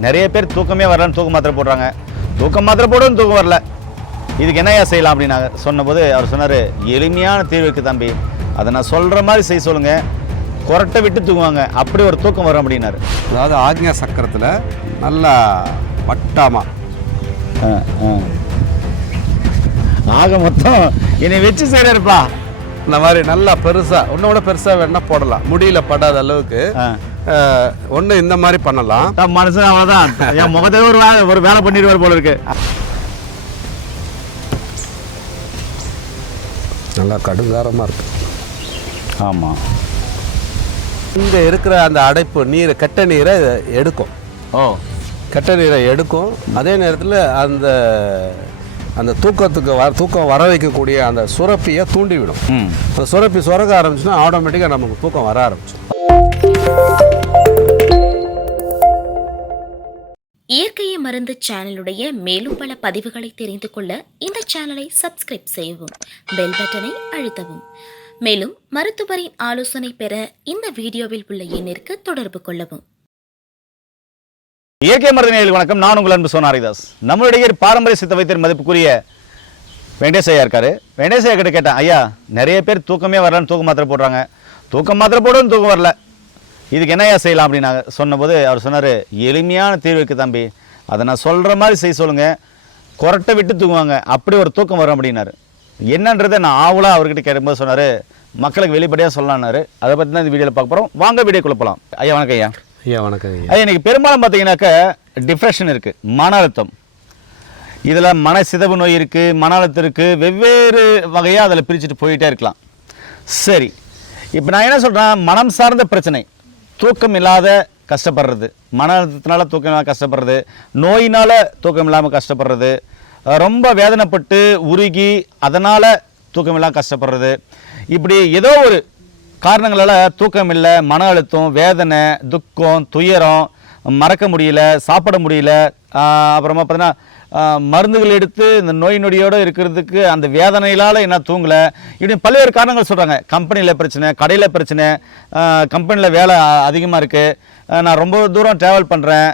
நிறைய பேர் தூக்கமே வரலன்னு தூக்க மாத்திரை போடுறாங்க. தூக்கம் மாத்திரை போடும் தூக்கம் வரல. இதுக்கு என்னையா செய்யலாம் அப்படின்னாங்க. சொன்னபோது அவர் சொன்னார் எளிமையான தீர்வு இருக்குது தம்பி. அதை நான் சொல்கிற மாதிரி செய்ய சொல்லுங்கள் கொரட்டை விட்டு தூங்குவாங்க. அப்படி ஒரு தூக்கம் வரும் அப்படின்னாரு. அதாவது ஆக்ஞா சக்கரத்தில் நல்லா வட்டாமா. ஆ. ஆக மொத்தம் என்னை வச்சு செய்கிறாருப்பா இந்த மாதிரி நல்லா பெருசாக உன்னோட பெருசாக வேணா போடலாம். முடியல படாத அளவுக்கு. ஒன்று இந்த மாதிரி பண்ணலாம். மனுஷன் அவ்வளோதான் என் முகத்தை ஒரு வேலை ஒரு வேலை பண்ணிடுவார் போல இருக்கு. நல்லா கடுங்காரமாக இருக்கு. ஆமாம் இங்கே இருக்கிற அந்த அடைப்பு நீர் கெட்ட நீரை எடுக்கும். ஓ. கெட்ட நீரை எடுக்கும். அதே நேரத்தில் அந்த அந்த தூக்கத்துக்கு வர தூக்கம் வர வைக்கக்கூடிய அந்த சுரப்பியை தூண்டிவிடும். அந்த சுரப்பி சுரக்க ஆரம்பிச்சுன்னா ஆட்டோமேட்டிக்காக நமக்கு தூக்கம் வர ஆரம்பிச்சிடும். இயற்கையை மருந்து சேனலுடைய மேலும் பல பதிவுகளை தெரிந்து கொள்ள இந்த சேனலை சப்ஸ்கிரைப் செய்யவும் பெல் பட்டனை அழுத்தவும். மேலும் மருத்துவரின் ஆலோசனை பெற இந்த வீடியோவில் உள்ள எண்ணிற்கு தொடர்பு கொள்ளவும். இயற்கை மருந்தினர்கள் வணக்கம். நான் உங்கள் அன்பு சோனாரிதாஸ். நம்மளுடைய பாரம்பரிய சித்த வைத்தியர் மதிப்புக்குரிய வெங்கடேசையா இருக்காரு. வெங்கடேசையா கிட்ட கேட்டேன் ஐயா நிறைய பேர் தூக்கமே வரலன்னு தூக்க மாத்திரை போடுறாங்க. தூக்கம் மாத்திரை போடும் தூக்கம் வரல. இதுக்கு என்னையா செய்யலாம் அப்படின்னாங்க சொன்னபோது அவர் சொன்னார் எளிமையான தீர்வு இருக்குது தம்பி. அதை நான் சொல்கிற மாதிரி செய்ய சொல்லுங்கள் கொரட்டை விட்டு தூங்குவாங்க. அப்படி ஒரு தூக்கம் வரும் அப்படின்னாரு. என்னன்றதை நான் ஆவலாக அவர்கிட்ட கேட்கும்போது சொன்னார் மக்களுக்கு வெளிப்படையாக சொல்லலான்னாரு அதை பற்றி தான் இந்த வீடியோவில் பார்க்க போகிறோம் வாங்க வீடியோ குழப்பலாம் ஐயா வணக்கம் ஐயா. ஐயா வணக்கம் ஐயா. இன்னைக்கு பெரும்பாலும் பார்த்தீங்கன்னாக்க டிப்ரெஷன் இருக்கு மன அழுத்தம். இதில் மன சிதவு நோய் இருக்கு மன அழுத்தம் இருக்கு வெவ்வேறு வகையாக அதில் பிரிச்சுட்டு போயிட்டே இருக்கலாம். சரி இப்போ நான் என்ன சொல்கிறேன் மனம் சார்ந்த பிரச்சனை. தூக்கம் இல்லாத கஷ்டப்படுறது. மன அழுத்தத்தினால தூக்கம் இல்லாமல் கஷ்டப்படுறது. நோயினால் தூக்கம் இல்லாமல் கஷ்டப்படுறது ரொம்ப வேதனைப்பட்டு உருகி அதனால் தூக்கம் இல்லாமல் கஷ்டப்படுறது. இப்படி ஏதோ ஒரு காரணங்களால் தூக்கம் இல்லை மன அழுத்தம் வேதனை துக்கம் துயரம் மறக்க முடியல சாப்பிட முடியல அப்புறமா பார்த்தீங்கன்னா மருந்துகள் எடுத்து இந்த நோய் நொடியோடு இருக்கிறதுக்கு அந்த வேதனையிலால் என்ன தூங்கலை? இப்படி பல்வேறு காரணங்கள் சொல்கிறாங்க கம்பெனியில் பிரச்சனை கடையில் பிரச்சனை கம்பெனியில் வேலை அதிகமாக இருக்குது நான் ரொம்ப தூரம் ட்ராவல் பண்ணுறேன்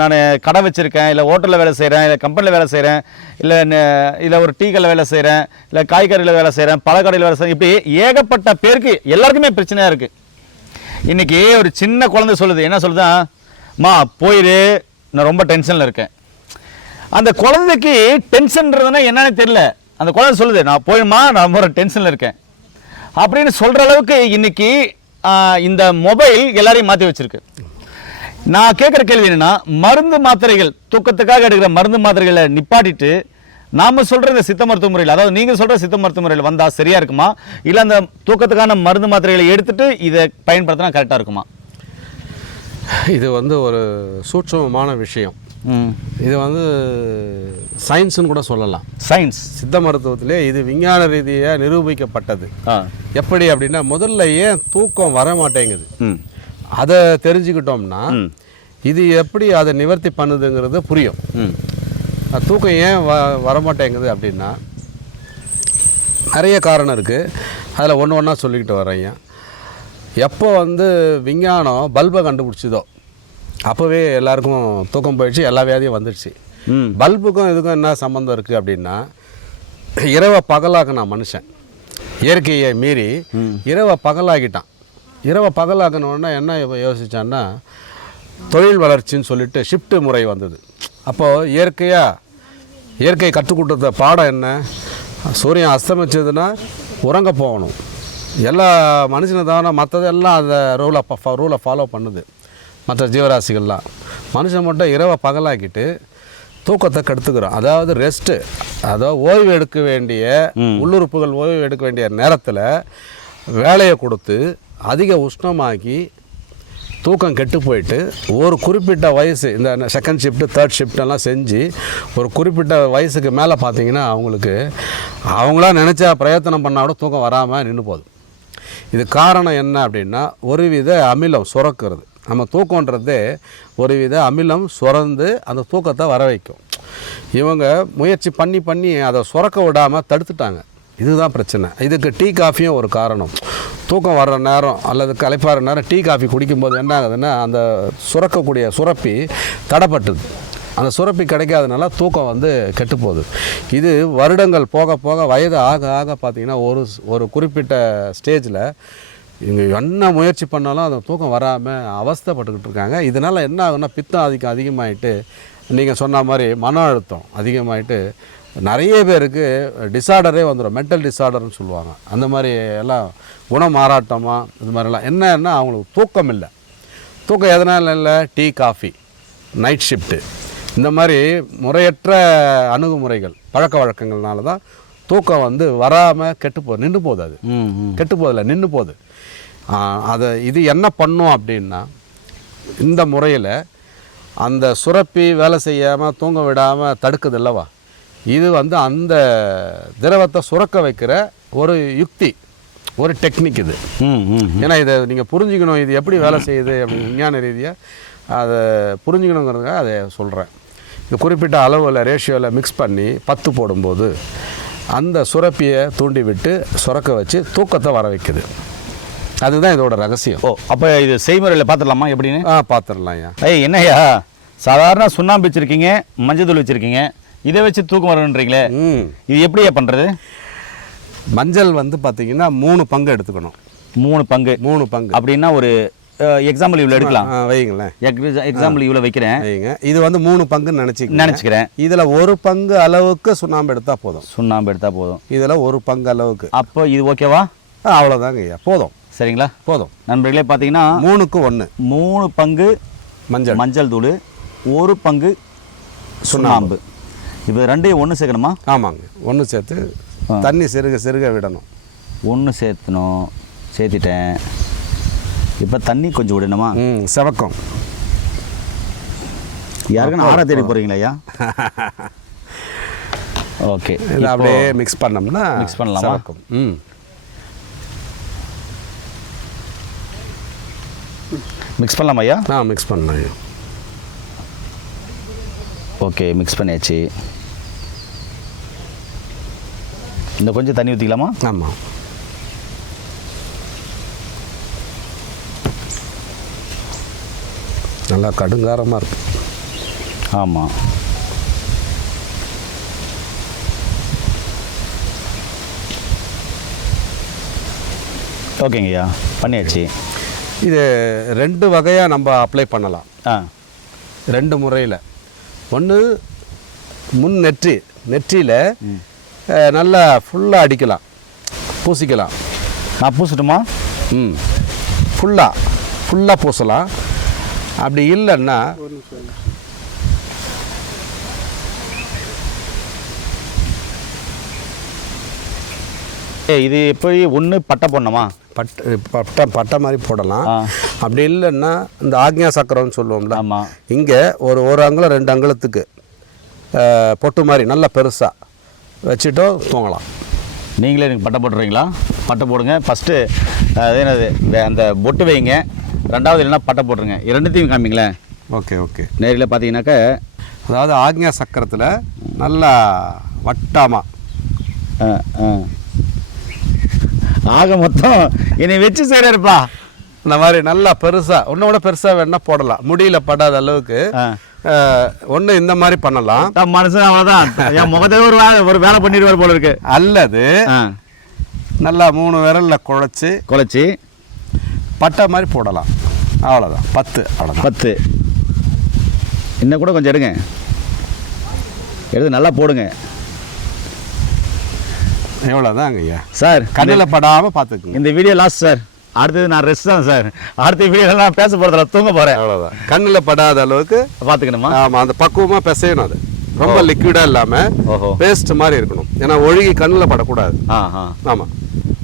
நான் கடை வச்சுருக்கேன். இல்லை ஹோட்டலில் வேலை செய்கிறேன் இல்லை கம்பெனியில் வேலை செய்கிறேன் இல்லை இல்லை ஒரு டீ கடையில் வேலை செய்கிறேன் இல்லை காய்கறியில் வேலை செய்கிறேன் பழக்கடையில் வேலை செய்கிறேன் இப்படி ஏகப்பட்ட பேருக்கு எல்லாருக்குமே பிரச்சனையாக இருக்குது இன்றைக்கி ஒரு சின்ன குழந்தை சொல்லுது. என்ன சொல்லுதா மா போயிரு. நான் ரொம்ப டென்ஷனில் இருக்கேன். அந்த குழந்தைக்கு டென்ஷன்றதுனா என்னன்னு தெரியல. அந்த குழந்தை சொல்லுது நான் போயுமா நான் ரொம்ப டென்ஷனில் இருக்கேன். அப்படின்னு சொல்கிற அளவுக்கு இன்னைக்கு இந்த மொபைல் எல்லாரையும் மாற்றி வச்சுருக்கு. நான் கேட்குற கேள்வி என்னென்னா மருந்து மாத்திரைகள் தூக்கத்துக்காக எடுக்கிற மருந்து மாத்திரைகளை நிப்பாட்டிட்டு நாம் சொல்கிற இந்த சித்த மருத்துவ முறையில் அதாவது நீங்கள் சொல்கிற சித்த மருத்துவ முறையில் வந்தால் சரியாக இருக்குமா? இல்லை அந்த தூக்கத்துக்கான மருந்து மாத்திரைகளை எடுத்துகிட்டு இதை பயன்படுத்தினா கரெக்டாக இருக்குமா? இது வந்து ஒரு சூட்சமமான விஷயம். ம். இது வந்து சயின்ஸ்னு கூட சொல்லலாம். சயின்ஸ். சித்த மருத்துவத்திலே இது விஞ்ஞான ரீதியாக நிரூபிக்கப்பட்டது. எப்படி அப்படின்னா முதல்ல ஏன் தூக்கம் வர மாட்டேங்குது? ம். அதை தெரிஞ்சுக்கிட்டோம்னா. இது எப்படி அதை நிவர்த்தி பண்ணுதுங்கிறது புரியும். தூக்கம் ஏன் வ வரமாட்டேங்குது அப்படின்னா நிறைய காரணம் இருக்குது அதில் ஒன்று ஒன்றா சொல்லிக்கிட்டு வரேங்க எப்போ வந்து விஞ்ஞானம் பல்பை கண்டுபிடிச்சதோ அப்போவே எல்லாருக்கும் தூக்கம் போயிடுச்சு எல்லா வியாதியும் வந்துடுச்சு. பல்புக்கும் இதுக்கும் என்ன சம்மந்தம் இருக்குது அப்படின்னா இரவை பகலாக்கினான் மனுஷன். இயற்கையை மீறி இரவை பகலாக்கிட்டான். இரவை பகலாக்கினோடனே என்ன யோ- யோசிச்சான்னா தொழில் வளர்ச்சின்னு சொல்லிட்டு ஷிஃப்ட் முறை வந்தது. அப்போது இயற்கையாக இயற்கை கற்றுக் கொடுத்த பாடம் என்ன? சூரியன் அஸ்தமிச்சதுன்னா உறங்க போகணும். எல்லா மனுஷனை தவிர மற்றதெல்லாம் அந்த ரூலை ரூலை ஃபாலோ பண்ணுது. மற்ற ஜீவராசிகள்லாம். மனுஷன் மட்டும் இரவை பகலாக்கிட்டு தூக்கத்தை கெடுத்துக்கிறோம் அதாவது ரெஸ்ட்டு அதாவது ஓய்வு எடுக்க வேண்டிய உள்ளுறுப்புகள் ஓய்வு எடுக்க வேண்டிய நேரத்தில் வேலையை கொடுத்து அதிக உஷ்ணமாக்கி தூக்கம் கெட்டு போயிட்டு ஒரு குறிப்பிட்ட வயசு இந்த செகண்ட் ஷிஃப்ட்டு தேர்ட் ஷிஃப்டெல்லாம் செஞ்சு ஒரு குறிப்பிட்ட வயசுக்கு மேலே பார்த்தீங்கன்னா அவங்களுக்கு அவங்களா நினச்சா பிரயத்தனம் பண்ணால் கூட தூக்கம் வராமல் நின்று போகுது. இது காரணம் என்ன அப்படின்னா ஒருவித அமிலம் சுரக்கிறது. நம்ம தூக்கன்றதே ஒருவித அமிலம் சுரந்து அந்த தூக்கத்தை வர வைக்கும். இவங்க முயற்சி பண்ணி பண்ணி அதை சுரக்க விடாமல் தடுத்துட்டாங்க. இதுதான் பிரச்சனை. இதுக்கு டீ காஃபியும் ஒரு காரணம். தூக்கம் வர்ற நேரம் அல்லது களைப்பாற நேரம் டீ காஃபி குடிக்கும்போது என்ன ஆகுதுன்னா அந்த சுரக்கக்கூடிய சுரப்பி தடைப்பட்டுது. அந்த சுரப்பி கிடைக்காதனால தூக்கம் வந்து கெட்டு போகுது இது வருடங்கள் போக போக வயது ஆக ஆக பார்த்திங்கன்னா ஒரு ஒரு குறிப்பிட்ட ஸ்டேஜில் இவங்க என்ன முயற்சி பண்ணாலும் அந்த தூக்கம் வராமல் அவஸ்தைப்பட்டுக்கிட்டு இருக்காங்க. இதனால் என்ன ஆகுன்னா பித்தம் அதிகம் அதிகமாகிட்டு நீங்கள் சொன்ன மாதிரி மன அழுத்தம் அதிகமாகிட்டு நிறைய பேருக்கு டிசார்டரே வந்துடும் மென்டல் டிசார்டர்னு சொல்லுவாங்க. அந்த மாதிரி எல்லாம் குணமாறாட்டமாக இது மாதிரிலாம். என்னன்னா அவங்களுக்கு தூக்கம் இல்லை தூக்கம் எதனால் இல்லை? டீ காஃபி நைட் ஷிஃப்ட்டு இந்த மாதிரி முறையற்ற அணுகுமுறைகள் பழக்க வழக்கங்கள்னால தான் தூக்கம் வந்து வராமல் கெட்டு போ நின்று போகுது அது. கெட்டு போதில்ல நின்று போகுது. அதை இது என்ன பண்ணும் அப்படின்னா இந்த முறையில் அந்த சுரப்பி வேலை செய்யாமல் தூங்க விடாமல் தடுக்குது அல்லவா? இது வந்து அந்த திரவத்தை சுரக்க வைக்கிற ஒரு யுக்தி ஒரு டெக்னிக் இது. ஏன்னா இதை நீங்கள் புரிஞ்சுக்கணும் இது எப்படி வேலை செய்யுது அப்படின்னு விஞ்ஞான ரீதியாக அதை புரிஞ்சுக்கணுங்கிறதுக்காக அதை சொல்கிறேன் இந்த குறிப்பிட்ட அளவில் ரேஷியோவில் மிக்ஸ் பண்ணி பத்து போடும்போது அந்த சுரப்பியை தூண்டி விட்டு சுரக்க வச்சு தூக்கத்தை வர வைக்குது. அதுதான் இதோட ரகசியம். ஓ அப்போ இது செய்முறையில் பார்த்துடலாமா எப்படின்னு? ஆ பார்த்துடலாம் ஐயா. ஐய் என்னய்யா? சாதாரண சுண்ணாம்பு வச்சுருக்கீங்க மஞ்சள் தூள் வச்சுருக்கீங்க இதை வச்சு தூக்கம் வரணுன்றீங்களே ம். இது எப்படியா பண்ணுறது மஞ்சள் வந்து பார்த்தீங்கன்னா மூணு பங்கு எடுத்துக்கணும். மூணு பங்கு. மூணு பங்கு. அப்படின்னா ஒரு எக்ஸாம்பிள் இவ்வளோ எடுக்கலாம். வைங்களேன் எக்ஸாம்பிள் இவ்வளோ வைக்கிறேன். வைங்க இது வந்து மூணு பங்குன்னு நினச்சிக்க நினச்சிக்கிறேன். இதில் ஒரு பங்கு அளவுக்கு சுண்ணாம்பு எடுத்தால் போதும். சுண்ணாம்பு எடுத்தால் போதும். இதில் ஒரு பங்கு அளவுக்கு. அப்போ இது ஓகேவா? அவ்வளோதாங்க ஐயா. போதும். சரிங்களா? போதும். நண்பர்களே பார்த்தீங்கன்னா மூணுக்கு ஒன்று மூணு பங்கு மஞ்சள். மஞ்சள் தூள் ஒரு பங்கு சுண்ணாம்பு. இப்போ ரெண்டையும் ஒன்று சேர்க்கணுமா? ஆமாங்க. ஒன்று சேர்த்து தண்ணி சிறுக சிறுக விடணும். ஒன்று சேர்த்தணும். சேர்த்திட்டேன். இப்போ தண்ணி கொஞ்சம் விடணுமா? ம் செவக்கம். யாருக்குன்னு ஆட தேடி போகிறீங்களா ஐயா? ஓகே. இதை அப்படியே மிக்ஸ் பண்ணோம்னா Mix பண்ணலாமா? ம். மிக்ஸ் பண்ணலாமா ஐயா? ஆ மிக்ஸ் பண்ணலாம் ஐயா. ஓகே மிக்ஸ் பண்ணியாச்சு. இந்த கொஞ்சம் தண்ணி ஊற்றிக்கலாமா ஆமாம் நல்லா கடுங்காரமாக இருக்கு. ஆமாம் ஓகேங்க ஐயா பண்ணியாச்சு. இது ரெண்டு வகையாக நம்ம அப்ளை பண்ணலாம். ஆ. ரெண்டு முறையில். ஒன்று முன் நெற்றி. நெற்றியில் நல்லா ஃபுல்லாக அடிக்கலாம். பூசிக்கலாம். நான் பூசட்டுமா? ம். ஃபுல்லாக ஃபுல்லாக பூசலாம். அப்படி இல்லைன்னா இது எப்படி ஒன்று பட்டை போடணுமா? பட்டை பட்டை பட்டை மாதிரி போடலாம். அப்படி இல்லைன்னா இந்த ஆக்ஞா சக்கரம்னு சொல்லுவோம்ல ஆமாம் இங்கே ஒரு ஒரு அங்குலம் ரெண்டு அங்குலத்துக்கு பொட்டு மாதிரி நல்லா பெருசாக வச்சுட்டும் தூங்கலாம். நீங்களே எனக்கு பட்டை போட்டுறீங்களா? பட்டை போடுங்க. ஃபஸ்ட்டு அது என்னது? அந்த பொட்டு வைங்க. ரெண்டாவது இல்லைன்னா பட்டை போட்டுருங்க. இரண்டுத்தையும் காமிங்களேன். Okay okay. நேரில் பார்த்தீங்கன்னாக்கா அதாவது ஆக்ஞா சக்கரத்தில் நல்லா வட்டமாக. ஆக மொத்தம் என்னை வச்சு செய்கிறாருப்பா இந்த மாதிரி நல்லா பெருசாக ஒன்றை விட பெருசாக வேணால் போடலாம். முடியல படாத அளவுக்கு. ஒன்று இந்த மாதிரி பண்ணலாம். மனுஷன் அவ்வளோதான் என் முகத்தை ஒரு வேலை ஒரு வேலை பண்ணிடுவார் போல இருக்கு. அல்லது நல்லா மூணு விரலில் குழச்சி குழச்சி. பட்டை மாதிரி போடலாம். அவ்வளோதான் பத்து அவ்வளோதான் பத்து. இன்னும் கூட கொஞ்சம் எடுங்க. எடுத்து நல்லா போடுங்க. எவ்வளோதாங்க ஐயா சார் கண்ணில் படாமல் பார்த்துக்குங்க. இந்த வீடியோ லாஸ்ட் சார். அடுத்தது நான் ரெஸ்ட் தான் சார். அடுத்த வீடியோ நான் பேச போகிறதில்ல தூங்க போகிறேன் அவ்வளோதான் கண்ணில் படாத அளவுக்கு பார்த்துக்கணுமா? ஆமாம் அந்த பக்குவமாக பிசையணும் அது. ரொம்ப லிக்விடாக இல்லாமல் பேஸ்ட் மாதிரி இருக்கணும். ஏன்னா ஒழுகி கண்ணில் படக்கூடாது. ஆ ஆமாம்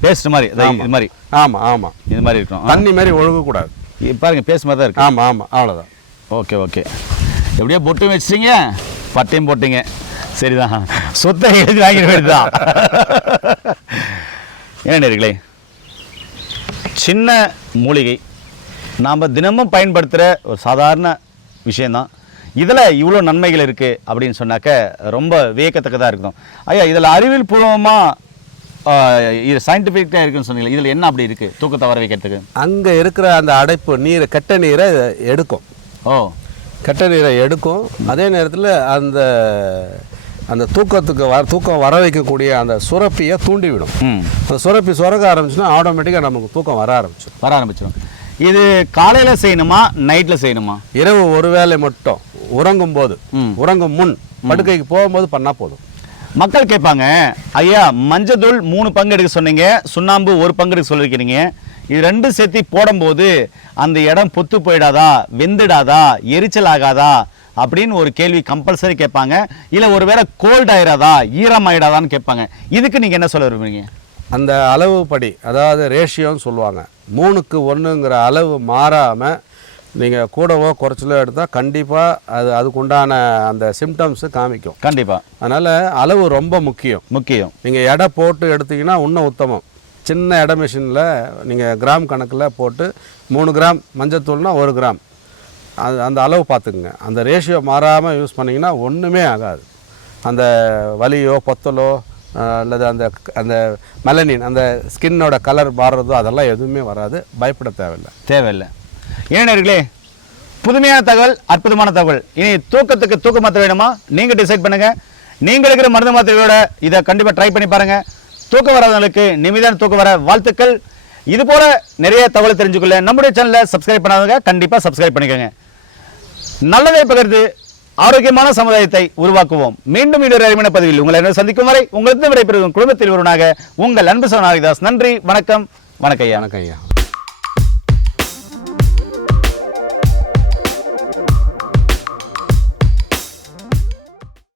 பேஸ்ட் மாதிரி இதோ மாதிரி. ஆமாம் ஆமாம் இது மாதிரி இருக்கும். தண்ணி மாதிரி ஒழுகக்கூடாது. பாருங்க பேஸ்ட் மாதிரி தான் இருக்கு. ஆமாம் ஆமாம் அவ்வளோதான் ஓகே ஓகே. எப்படியோ பொட்டும் வச்சிட்டீங்க பட்டையும் போட்டீங்க. சரிதான். சொத்தை எழுதி வாங்கிட வேண்டியதுதான். என்ன நேர்களே சின்ன மூலிகை நாம் தினமும் பயன்படுத்துகிற ஒரு சாதாரண விஷயந்தான் இதில் இவ்வளோ நன்மைகள் இருக்குது அப்படின்னு சொன்னாக்க ரொம்ப வியக்கத்தக்கதாக இருக்கும் ஐயா இதில் அறிவியல் பூர்வமாக இது சயின்டிஃபிக்காக இருக்குன்னு சொன்னீங்க இதில் என்ன அப்படி இருக்குது தூக்கத்தை வர வைக்கிறதுக்கு அங்கே இருக்கிற அந்த அடைப்பு நீர் கெட்ட நீரை எடுக்கும். ஓ. கெட்ட நீரை எடுக்கும். அதே நேரத்தில் அந்த அந்த தூக்கத்துக்கு வர தூக்கம் வர வைக்கக்கூடிய அந்த சுரப்பியை தூண்டிவிடும். அந்த சுரப்பி சுரக்க ஆரம்பிச்சுன்னா ஆட்டோமேட்டிக்காக நமக்கு தூக்கம் வர ஆரம்பிச்சிடும். வர ஆரம்பிச்சிடும். இது காலையில் செய்யணுமா நைட்டில் செய்யணுமா? இரவு ஒரு வேளை மட்டும் உறங்கும் போது. உறங்கும் முன் படுக்கைக்கு போகும்போது பண்ணால் போதும். மக்கள் கேட்பாங்க ஐயா மஞ்சள் மூணு பங்கு எடுக்க சொன்னீங்க சுண்ணாம்பு ஒரு பங்கு எடுக்க சொல்லியிருக்கிறீங்க இது ரெண்டும் சேர்த்து போடும்போது அந்த இடம் பொத்து போயிடாதா வெந்துடாதா எரிச்சல் ஆகாதா? அப்படின்னு ஒரு கேள்வி கம்பல்சரி கேட்பாங்க. இல்லை ஒரு வேளை கோல்ட் ஆயிடாதா ஈரம் ஆயிடாதான்னு கேட்பாங்க. இதுக்கு நீங்கள் என்ன சொல்ல விரும்புறீங்க? அந்த அளவு படி அதாவது ரேஷியோன்னு சொல்லுவாங்க. மூணுக்கு ஒன்றுங்கிற அளவு மாறாமல் நீங்கள் கூடவோ குறைச்சலோ எடுத்தால் கண்டிப்பாக அது அதுக்குண்டான அந்த சிம்டம்ஸு காமிக்கும். கண்டிப்பாக அதனால் அளவு ரொம்ப முக்கியம். முக்கியம். நீங்கள் எடை போட்டு எடுத்தீங்கன்னா இன்னும் உத்தமம். சின்ன எடை மிஷினில் நீங்கள் கிராம் கணக்கில் போட்டு மூணு கிராம் மஞ்சத்தூள்னா ஒரு கிராம். அது அந்த அளவு பார்த்துக்குங்க. அந்த ரேஷியோ மாறாமல் யூஸ் பண்ணிங்கன்னா ஒன்றுமே ஆகாது. அந்த வலியோ பொத்தலோ அல்லது அந்த அந்த மெலனின் அந்த ஸ்கின்னோட கலர் மாறுறதோ அதெல்லாம் எதுவுமே வராது. பயப்பட தேவையில்லை. தேவையில்லை. இணையர்களே புதுமையான தகவல் அற்புதமான தகவல். இனி தூக்கத்துக்கு தூக்க மாத்திரை வேணுமா? நீங்கள் டிசைட் பண்ணுங்க. நீங்கள் இருக்கிற மருந்து மாத்திரையோட இதை கண்டிப்பாக ட்ரை பண்ணி பாருங்க. தூக்கம் வராதவங்களுக்கு நிமிதம் தூக்கம் வர வாழ்த்துக்கள். இது போல நிறைய தகவல் தெரிஞ்சுக்கொள்ள நம்முடைய சேனலை சப்ஸ்கிரைப் பண்ணாதவங்க கண்டிப்பாக சப்ஸ்கிரைப் பண்ணிக்கோங்க. நல்லதை பகிர்ந்து ஆரோக்கியமான சமுதாயத்தை உருவாக்குவோம். மீண்டும் இன்னொரு அறிவின பதிவில் உங்களை என்ன சந்திக்கும் வரை உங்களுக்கு விடைபெறும் குடும்பத்தில் ஒருவனாக உங்கள் அன்பு சோனாரிதாஸ் நன்றி வணக்கம் வணக்கம் ஐயா. வணக்கம் ஐயா.